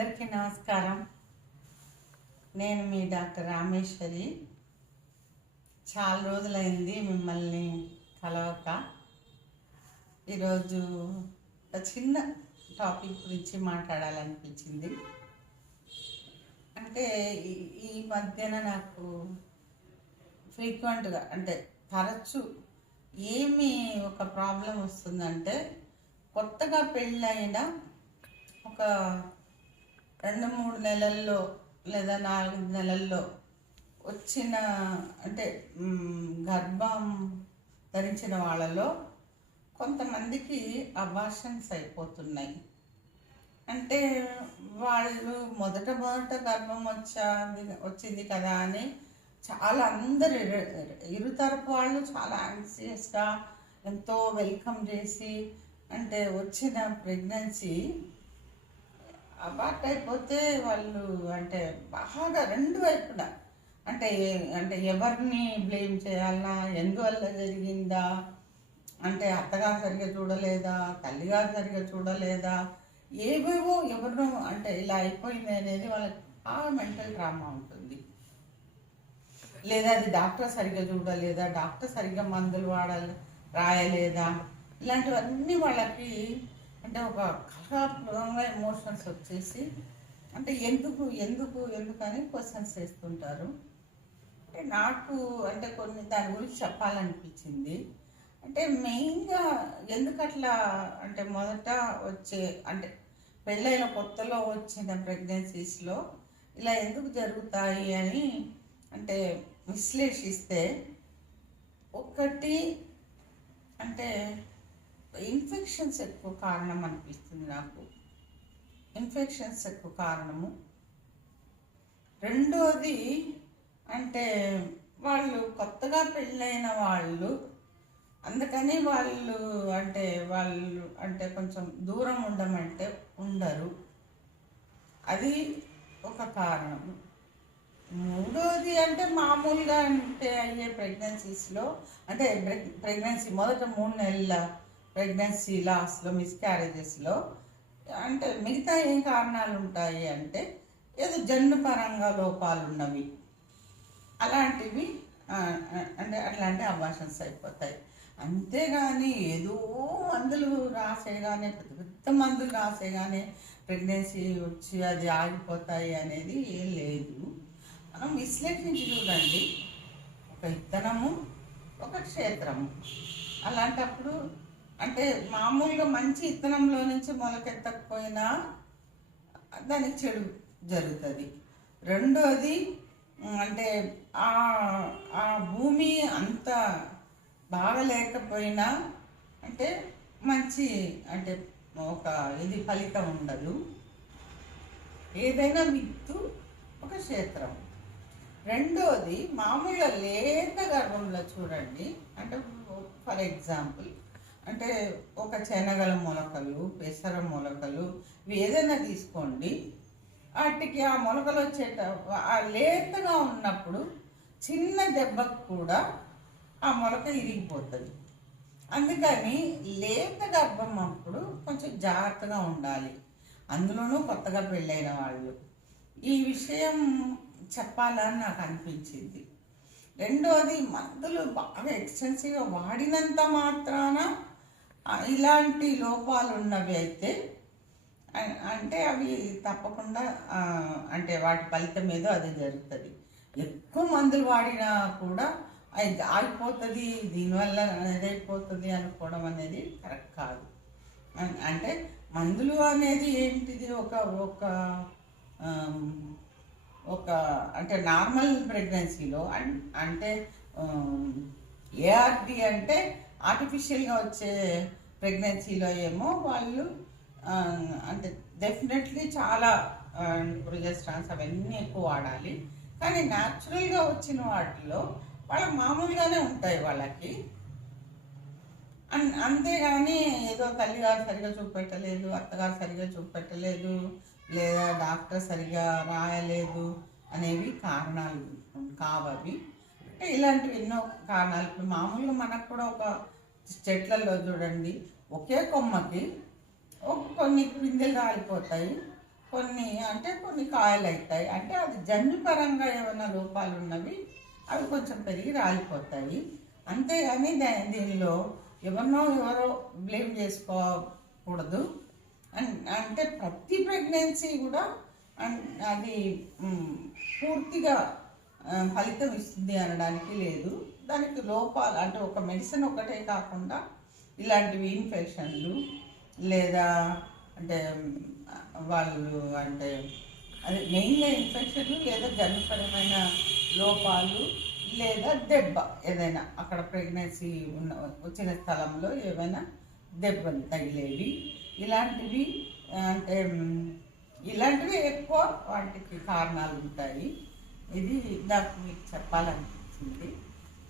అందరికీ నమస్కారం. నేను మీ డాక్టర్ రామేశ్వరి. చాలా రోజులైంది మిమ్మల్ని కలవక. ఈరోజు ఒక చిన్న టాపిక్ గురించి మాట్లాడాలనిపించింది. అంటే ఈ- ఈ మధ్యన నాకు ఫ్రీక్వెంట్గా అంటే తరచు ఏమి ఒక ప్రాబ్లం వస్తుందంటే కొత్తగా పెళ్ళైన ఒక రెండు మూడు నెలల్లో లేదా నాలుగు నెలల్లో వచ్చిన అంటే గర్భం ధరించిన వాళ్ళలో కొంతమందికి అబార్షన్స్ అయిపోతున్నాయి. అంటే వాళ్ళు మొదట మొదట గర్భం వచ్చింది వచ్చింది కదా అని చాలా అందరు ఇరు- ఇరుతరపు వాళ్ళు చాలా యాంగ్సియస్గా ఎంతో వెల్కమ్ చేసి అంటే వచ్చిన ప్రెగ్నెన్సీ అబార్ట్ అయిపోతే వాళ్ళు అంటే బాగా రెండు వైపున అంటే అంటే ఎవరిని బ్లేమ్ చేయాలన్నా ఎందువల్ల జరిగిందా? అంటే అత్తగారు సరిగ్గా చూడలేదా? తల్లిగారు సరిగ్గా చూడలేదా? ఏవేవో ఎవరినో అంటే ఇలా అయిపోయింది అనేది వాళ్ళకి బాగా మెంటల్ డ్రామా ఉంటుంది. లేదా అది డాక్టర్ సరిగ్గా చూడలేదా? డాక్టర్ సరిగ్గా మందులు వాడాలి రాయలేదా? ఇలాంటివన్నీ వాళ్ళకి అంటే ఒక కళాత్మకంగా ఎమోషన్స్ వచ్చేసి అంటే ఎందుకు ఎందుకు ఎందుకు అని క్వశ్చన్స్ వేస్తుంటారు. అంటే నాకు అంటే కొన్ని దాని గురించి చెప్పాలనిపించింది. అంటే మెయిన్గా ఎందుకు అట్లా అంటే మొదట వచ్చే అంటే పెళ్ళైన కొత్తలో వచ్చిన ప్రెగ్నెన్సీస్లో ఇలా ఎందుకు జరుగుతాయి అని అంటే విశ్లేషిస్తే ఒకటి అంటే ఇన్ఫెక్షన్స్ ఎక్కువ కారణం అనిపిస్తుంది నాకు. ఇన్ఫెక్షన్స్ ఎక్కువ కారణము. రెండోది అంటే వాళ్ళు కొత్తగా పెళ్ళైన వాళ్ళు అందుకని వాళ్ళు అంటే వాళ్ళు అంటే కొంచెం దూరం ఉండమంటే ఉండరు. అది ఒక కారణం. మూడోది అంటే మామూలుగా అంటే అయ్యే ప్రెగ్నెన్సీస్లో అంటే ప్రెగ్నెన్సీ మొదట మూడు నెలల ప్రెగ్నెన్సీ లాస్ట్లో మిస్క్యారేజెస్లో అంటే మిగతా ఏం కారణాలు ఉంటాయి అంటే ఏదో జన్యుపరంగా లోపాలు ఉన్నవి అలాంటివి అంటే అట్లాంటి అభాషన్స్ అయిపోతాయి అంతేగాని ఏదో మందులు రాసేగానే పెద్ద పెద్ద మందులు రాసేగానే ప్రెగ్నెన్సీ వచ్చి అది ఆగిపోతాయి అనేది ఏం లేదు. మనం విశ్లేషించి చూడండి. ఒక ఇత్తనము ఒక క్షేత్రము. అలాంటప్పుడు అంటే మామూలుగా మంచి ఇత్తనంలో నుంచి మొలకెత్తకపోయినా దానికి చెడు జరుగుతుంది. రెండోది అంటే ఆ ఆ భూమి అంత బాగలేకపోయినా అంటే మంచి అంటే ఒక ఇది ఫలితం ఉండదు. ఏదైనా విత్తు ఒక క్షేత్రం. రెండోది మామూలుగా లేత గర్భంలో చూడండి. అంటే ఫర్ ఎగ్జాంపుల్ అంటే ఒక శనగల మొలకలు పెసర మొలకలు ఇవి ఏదైనా తీసుకోండి. వాటికి ఆ మొలకలు వచ్చేట ఆ లేతగా ఉన్నప్పుడు చిన్న దెబ్బకు కూడా ఆ మొలక ఇరిగిపోతుంది. అందుకని లేత గర్భం అప్పుడు కొంచెం జాగ్రత్తగా ఉండాలి. అందులోనూ కొత్తగా పెళ్ళైన వాళ్ళు. ఈ విషయం చెప్పాలని నాకు అనిపించింది. రెండోది మందులు బాగా ఎక్స్టెన్సివ్గా వాడినంత మాత్రాన ఇలాంటి లోపాలు ఉన్నవి అయితే అంటే అవి తప్పకుండా అంటే వాటి ఫలితం ఏదో అది జరుగుతుంది. ఎక్కువ మందులు వాడినా కూడా అది ఆగిపోతుంది దీనివల్ల అదైపోతుంది అనుకోవడం అనేది కరెక్ట్ కాదు. అంటే మందులు అనేది ఏంటిది? ఒక ఒక ఒక అంటే నార్మల్ ప్రెగ్నెన్సీలో అంటే ఏఆర్డి అంటే ఆర్టిఫిషియల్గా వచ్చే ప్రెగ్నెన్సీలో ఏమో వాళ్ళు అంటే డెఫినెట్లీ చాలా ప్రొజెస్ట్రాన్స్ అవన్నీ ఎక్కువ వాడాలి. కానీ న్యాచురల్గా వచ్చిన వాటిలో వాళ్ళకి మామూలుగానే ఉంటాయి వాళ్ళకి. అంతేగాని ఏదో తల్లిగారు సరిగా చూపెట్టలేదు అత్తగారు సరిగా చూపెట్టలేదు లేదా డాక్టర్ సరిగా రాయలేదు అనేవి కారణాలు కావవి. అంటే ఇలాంటివి ఎన్నో కారణాలు. ఇప్పుడు మామూలుగా మనకు కూడా ఒక చెట్లలో చూడండి ఒకే కొమ్మకి ఒక కొన్ని పిందెలు రాలిపోతాయి కొన్ని అంటే కొన్ని కాయలు అవుతాయి అంటే అది జన్యుపరంగా ఏమైనా లోపాలు ఉన్నవి అవి కొంచెం పెరిగి రాలిపోతాయి. అంతేగాని దా- దీనిలో ఎవరినో ఎవరో బ్లేమ్ చేసుకోకూడదు. అంటే ప్రతి ప్రెగ్నెన్సీ కూడా అది పూర్తిగా ఫలితం ఇస్తుంది అనడానికి లేదు. దానికి లోపాలు అంటే ఒక మెడిసిన్ ఒకటే కాకుండా ఇలాంటివి ఇన్ఫెక్షన్లు లేదా అంటే వాళ్ళు అంటే అదే మెయిన్గా ఇన్ఫెక్షన్లు లేదా జన్యుపరమైన లోపాలు లేదా దెబ్బ ఏదైనా. అక్కడ ప్రెగ్నెన్సీ ఉన్న వచ్చిన స్థలంలో ఏమైనా దెబ్బలు తగిలేవి. ఇలాంటివి అంటే ఇలాంటివి ఎక్కువ వాటికి కారణాలు ఉంటాయి. ఇది నాకు మీకు చెప్పాలనిపించింది.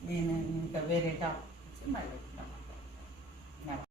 నేను ఇంకా వేరే టాపిక్ మళ్ళీ